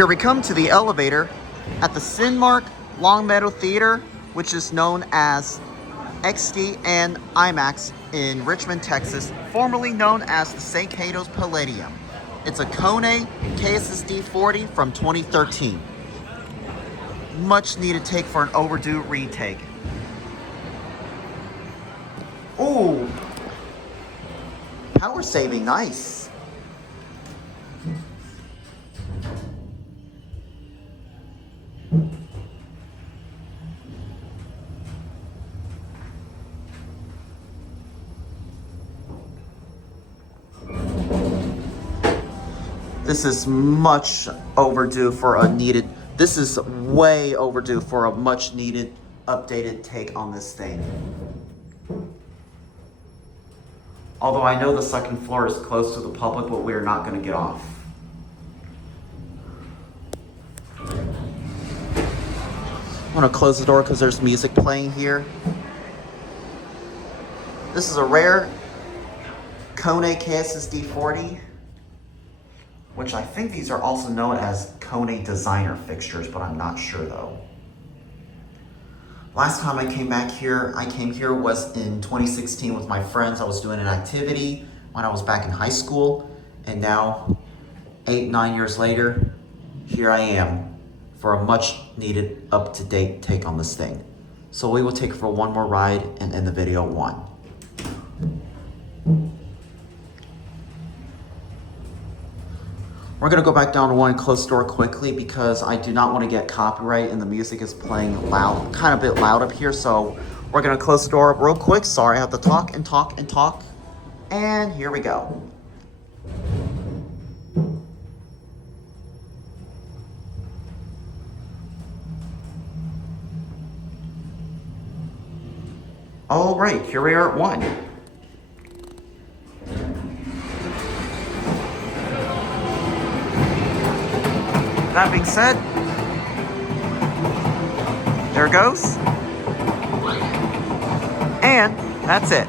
Here we come to the elevator at the Cinemark Long Meadow Theater, which is known as XD and IMAX in Richmond, Texas, formerly known as the St. Cato's Palladium. It's a Kone KSS D40 from 2013. Much needed take for an overdue retake. Ooh, power saving, nice. This is much overdue for a needed, this is way overdue for a much needed updated take on this thing. Although I know the second floor is closed to the public, but we are not going to get off. I'm going to close the door because there's music playing here. This is a rare Kone KSS D40, which I think these are also known as Kone designer fixtures, but I'm not sure though. Last time I came here was in 2016 with my friends. I was doing an activity when I was back in high school, and now 8-9 years later, here I am for a much needed up-to-date take on this thing. So we will take it for one more ride and end the video one. We're gonna go back down to one and close the door quickly because I do not want to get copyright and the music is playing loud, kind of a bit loud up here. So we're gonna close the door up real quick. Sorry, I have to talk and talk and talk. And here we go. All right, here we are at one. That being said, there it goes. And that's it.